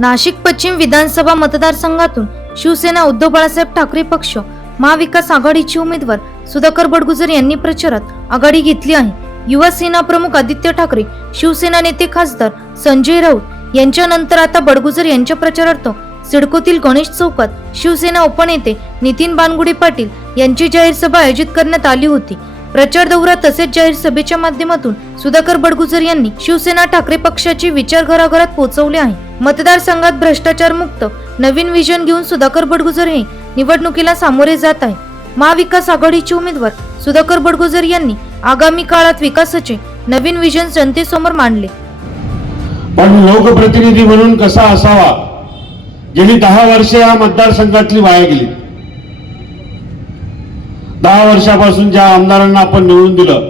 नाशिक पश्चिम विधानसभा मतदारसंघातून शिवसेना उद्धव बाळासाहेब ठाकरे पक्ष महाविकास आघाडीचे उमेदवार सुधाकर बडगुजर यांनी प्रचारात आघाडी घेतली आहे। युवा सेना प्रमुख आदित्य ठाकरे, शिवसेना नेते खासदार संजय राऊत यांच्यानंतर आता बडगुजर यांच्या प्रचारार्थ सिडकोतील गणेश चौकात शिवसेना उपनेते नितीन बानगुडे पाटील यांची जाहीर सभा आयोजित करण्यात आली होती। प्रचार दौरा तसेच जाहीर सभेच्या माध्यमातून सुधाकर बडगुजर यांनी शिवसेना ठाकरे पक्षाचे विचार घराघरात पोहोचवले आहे। मतदारसंघात भ्रष्टाचार मुक्त नवीन विजन घेऊन सुधाकर बडगुजर हे निवडणुकीला सामोरे जात आहे। महाविकास आघाडीचे उमेदवार सुधाकर बडगुजर यांनी आगामी काळात विकासाचे नवीन विजन जनतेसमोर मांडले। पण लोकप्रतिनिधी म्हणून कसा असावा, गेली 10 वर्षे या मतदारसंघातली वाया गेली। 10 वर्षापासून ज्या आमदारांना आपण निवडून दिलं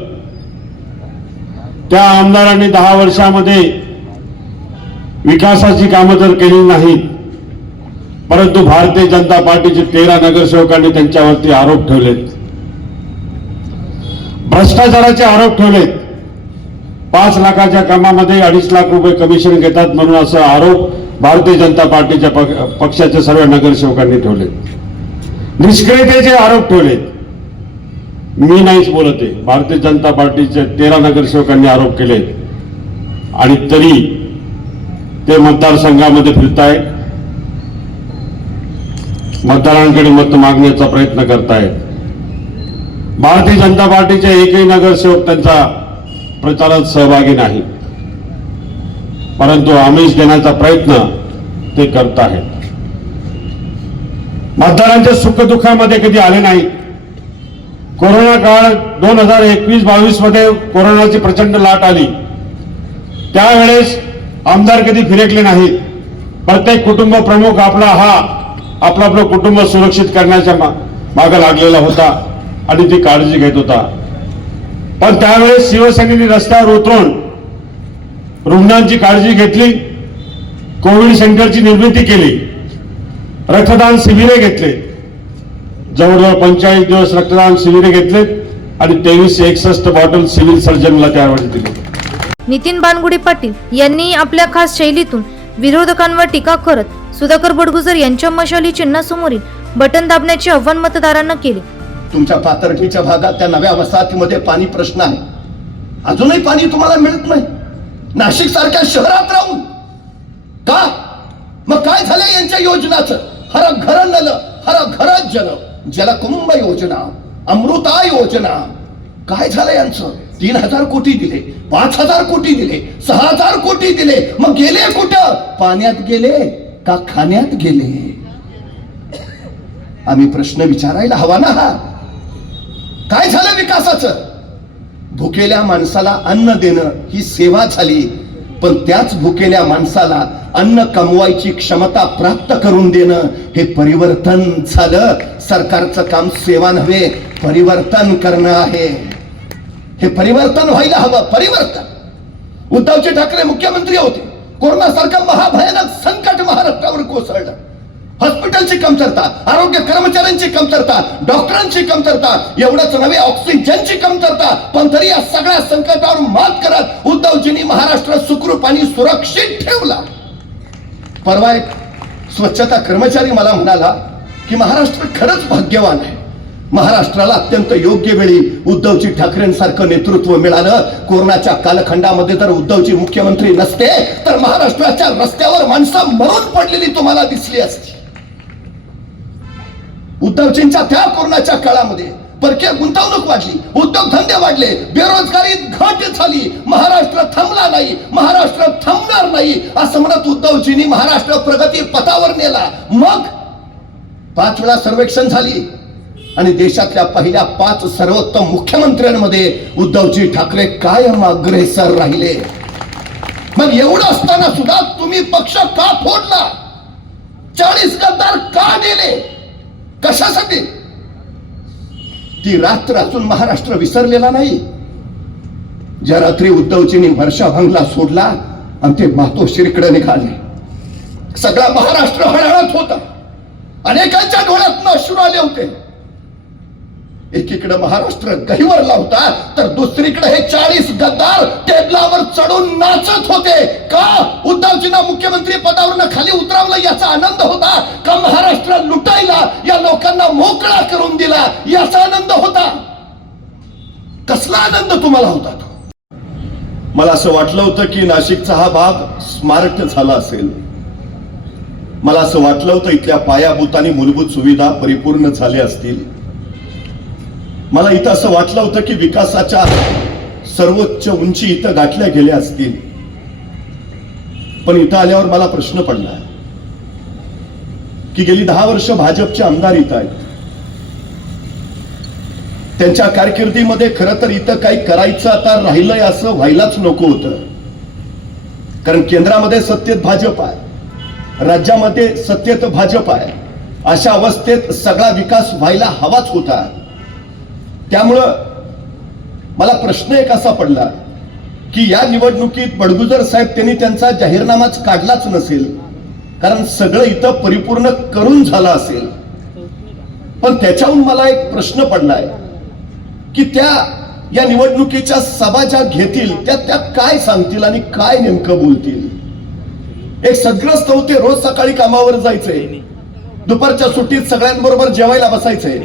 त्या आमदारांनी 10 वर्षामध्ये विकासाची कामं तर केली नाहीत, परंतु भारतीय जनता पार्टीचे 13 नगरसेवकांनी त्यांच्यावरती आरोप ठेवलेत, भ्रष्टाचाराचे आरोप ठेवलेत। 5 लाखाच्या कामामध्ये 2.5 लाख रुपये कमिशन घेतात म्हणून असा आरोप भारतीय जनता पार्टीच्या पक्षाच्या सर्व नगरसेवकांनी ठेवलेत। निष्क्रियतेचे आरोप ठेवलेत। मी नाहीच बोलते, भारतीय जनता पार्टीच्या 13 नगरसेवकांनी आरोप केले आणि तरी ते मतदारसंघामध्ये फिरतायत, मतदारांकडे मत मागण्याचा प्रयत्न करतायत। भारतीय जनता पार्टीचे एकही नगरसेवक त्यांचा प्रचारात सहभागी नाही, परंतु आमिष देण्याचा प्रयत्न ते करत आहेत। मतदारांच्या सुखदुःखामध्ये कधी आले नाहीत। कोरोना काळ 2021-22 मध्ये कोरोनाची प्रचंड लाट आली, त्यावेळेस आमदार कधी फिरकले नाहीत। प्रत्येक कुटुंब प्रमुख आपलं कुटुंब सुरक्षित करण्याच्या मागे लागलेला होता आणि ती काळजी घेत होता। पण त्यावेळेस शिवसेनेने रस्त्यावर उतरून रुग्णांची काळजी घेतली, कोविड सेंटरची निर्मिती केली, रक्तदान शिबिरे घेतले, जवळजवळ 45 दिवस रक्तदान शिबिरे घेतले आणि 2361 बॉटल सिव्हिल सर्जनला त्यावेळेस दिले। नितीन बानगुडे पाटील यांनी आपल्या खास शैलीतून विरोधकांवर टीका करत सुधाकर बडगुजर यांच्या मशाली चिन्हासमोरील बटन दाबण्याचे आव्हान मतदारांना केले। तुमच्या पाथर्डीच्या भागात त्या नव्या वसाहतीमध्ये पाणी प्रश्न आहे, अजूनही पाणी तुम्हाला मिळत नाही। नाशिक सारख्या शहरात राहून का मग काय झालं यांच्या योजनाचं? हर घर नल हर घर जल, जलकुंभ योजना, अमृता योजना, काय झालं यांचं? 3000 कोटी दिले, 5000 कोटी दिले, 6000 कोटी दिले, मग गेले कुठं? पाण्यात गेले का खाण्यात गेले? आम्ही प्रश्न विचारायला हवा ना। हा काय झालं विकासाचं? भुकेल्या माणसाला अन्न देणं ही सेवा झाली, पण त्याच भुकेल्या माणसाला अन्न कमवायची क्षमता प्राप्त करून देणं हे परिवर्तन झालं। सरकारचं काम सेवा नव्हे, परिवर्तन करणं आहे। हे परिवर्तन व्हायला हवं। परिवर्तन। उद्धवजी ठाकरे मुख्यमंत्री होते, कोरोना सारखं महाभयानक संकट महाराष्ट्रावर कोसळलं। हॉस्पिटलची कमतरता, आरोग्य कर्मचाऱ्यांची कमतरता, डॉक्टरांची कमतरता, एवढंच नव्हे ऑक्सिजनची कमतरता, पण तरी या सगळ्या संकटावर मात करत उद्धवजींनी महाराष्ट्र सुखरूप आणि सुरक्षित ठेवला। परवा एक स्वच्छता कर्मचारी मला म्हणाला की महाराष्ट्र खरंच भाग्यवान आहे, महाराष्ट्राला अत्यंत योग्य वेळी उद्धवजी ठाकरेंसारखं नेतृत्व मिळालं। कोरोनाच्या कालखंडामध्ये जर उद्धवजी मुख्यमंत्री नसते तर महाराष्ट्राच्या रस्त्यावर माणसं मरून पडलेली तुम्हाला दिसली असती। उद्धवजींच्या त्या कोरोनाच्या काळामध्ये परकीय गुंतवणूक वाढली, उद्योगधंदे वाढले, बेरोजगारीत घट झाली, महाराष्ट्र थांबला नाही, महाराष्ट्र थांबणार नाही असं म्हणत उद्धवजींनी महाराष्ट्र प्रगती पथावर नेला। मग 5 वेळा सर्वेक्षण झाली आणि देशातल्या पहिल्या 5 सर्वोत्तम मुख्यमंत्र्यांमध्ये उद्धवजी ठाकरे कायम अग्रेसर राहिले। मग एवढं असताना सुद्धा तुम्ही पक्ष का फोडला? 40 गद्दार का दिले? कशासाठी? ती रात्र असून महाराष्ट्र विसरलेला नाही। ज्या रात्री उद्धवजींनी वर्षा भंगला सोडला आणि ते मातोश्रीकडे निघाले, सगळा महाराष्ट्र हळहळत होता, अनेकांच्या डोळ्यात अश्रू आले होते। एकीकडे महाराष्ट्र गहिवरला होता तर दुसरीकडे हे 40 गद्दार टेबलावर चढून नाचत होते का? उद्धवजींना मुख्यमंत्री पदावरून खाली उतरवलं याचा आनंद होता का? महाराष्ट्र लुटायला या लोकांना मोकळा करून दिला याचा आनंद होता? कसला आनंद तुम्हाला होता? मला असं वाटलं होतं की नाशिकचा हा भाग स्मार्ट झाला असेल. मला असं वाटलं होतं इथल्या पायाभूत आणि मूलभूत सुविधा परिपूर्ण झाल्या असतील. मला इथं असं वाटलं होतं की विकासाच्या सर्वोच्च उंची इथं गाठल्या गेल्या असतील. पण इथं आल्यावर मला प्रश्न पडला की गेली 10 वर्ष भाजपचे आमदार इथं आहेत. त्यांच्या कारकिर्दीमध्ये खरं तर इथं काही करायचं आता राहिलंय असं व्हायलाच नको होतं. कारण केंद्रामध्ये सत्तेत भाजप आहे, राज्यामध्ये सत्तेत भाजप आहे. अशा अवस्थेत सगळा विकास व्हायला हवाच होता. त्यामुळं मला प्रश्न एक असा पडला की या निवडणुकीत बडगुजर साहेब त्यांनी त्यांचा जाहीरनामाच काढलाच नसेल, कारण सगळं इथं परिपूर्ण करून झालं असेल. पण त्याच्याहून मला एक प्रश्न पडलाय की त्या या निवडणुकीच्या सभा ज्या घेतील त्या काय सांगतील आणि काय नेमकं बोलतील. एक सद्ग्रस्त होते, रोज सकाळी कामावर जायचंय, दुपारच्या सुट्टीत सगळ्यांबरोबर जेवायला बसायचंय.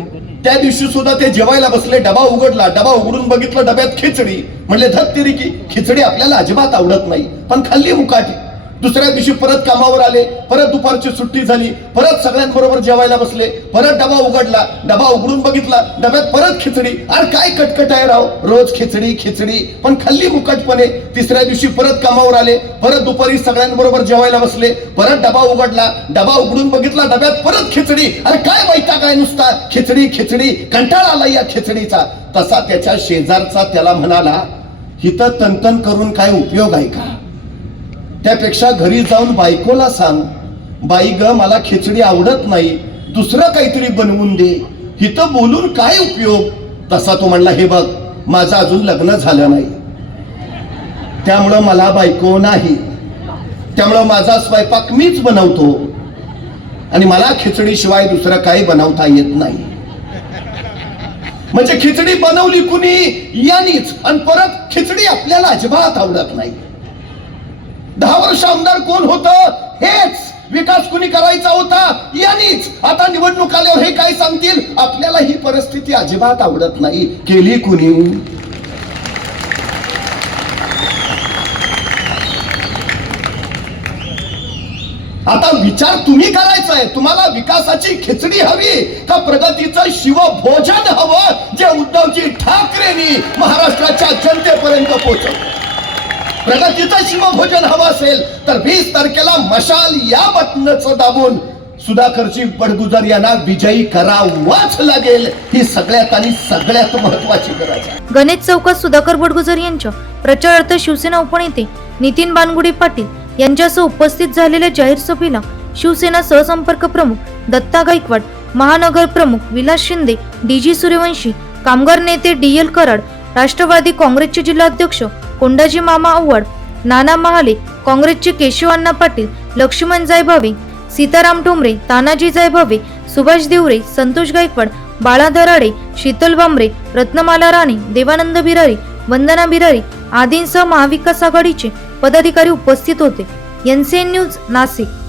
त्या दिवशी सुद्धा ते जेवायला बसले, डबा उघडला, डबा उघडून बघितलं डब्यात खिचडी. म्हणले धत्तेरी की खिचडी आपल्याला अजिबात आवडत नाही, पण खाल्ली मुकाटी. दुसऱ्या दिवशी परत कामावर आले, परत दुपारची सुट्टी झाली, परत सगळ्यांबरोबर जेवायला बसले, परत डबा उघडला, डबा उघडून बघितला डब्यात परत खिचडी. अरे काय कटकट आहे राव, रोज खिचडी खिचडी, पण खाल्ली मुकाटपणे. तिसऱ्या दिवशी परत कामावर आले, परत दुपारी सगळ्यांबरोबर जेवायला बसले, परत डबा उघडला, डबा उघडून बघितला डब्यात परत खिचडी. अरे काय वैताग काय नुसता खिचडी खिचडी, कंटाळा आला या खिचडीचा. तसा त्याच्या शेजारचा त्याला म्हणाला, हिथं तनतन करून काय उपयोग आहे का? त्यापेक्षा घरी जाऊन बायकोला सांग, बाई ग मला खिचडी आवडत नाही, दुसरं काहीतरी बनवून दे. हिथं बोलून काय उपयोग? तसा तो म्हणला, हे बघ माझं अजून लग्न झालं नाही, त्यामुळं मला बायको नाही, त्यामुळं माझा स्वयंपाक मीच बनवतो आणि मला खिचडी शिवाय दुसरं काही बनवता येत नाही. म्हणजे खिचडी बनवली कुणी? यांनीच. आणि परत खिचडी आपल्याला अजिबात आवडत नाही. 10 वर्ष आमदार कोण होतं? हेच. विकास कुणी करायचा होता? यांनीच. आता निवडणूक आल्यावर हे काय सांगतील? आपल्याला ही परिस्थिती अजिबात आवडत नाही. केली कुणी? आता विचार तुम्ही करायचा आहे. तुम्हाला विकासाची खिचडी हवी का प्रगतीचं शिवभोजन हवं, जे उद्धवजी ठाकरेंनी महाराष्ट्राच्या जनतेपर्यंत पोहोचवलं? प्रगतीचं शिवभोजन हवं असेल तर 20 तारखेला मशाल या बटनाचं दाबून सुधाकरजी बडगुजर यांना विजयी करावाच लागेल. ही सगळ्यात आणि सगळ्यात महत्वाची गरज आहे. गणेश चौकात सुधाकर बडगुजर यांच्या प्रचारार्थ शिवसेना उपनेते नितीन बानगुडे पाटील यांच्यासह उपस्थित झालेल्या जाहीर सभेला शिवसेना सहसंपर्क प्रमुख दत्ता गायकवाड, महानगर प्रमुख विलास शिंदे, डीजी सूर्यवंशी, कामगार नेते DL कराड, राष्ट्रवादी काँग्रेसचे जिल्हाध्यक्ष कोंडाजी मामा आव्हाड, नाना महाले, काँग्रेसचे केशव अण्णा पाटील, लक्ष्मण जायभावे, सीताराम ठोंबरे, तानाजी जायभावे, सुभाष देवरे, संतोष गायकवाड, बाळा दराडे, शीतल बांबरे, रत्नमाला राणे, देवानंद बिरारी, वंदना बिरारी आदींसह महाविकास आघाडीचे पदाधिकारी उपस्थित होते. NCN news Nashik.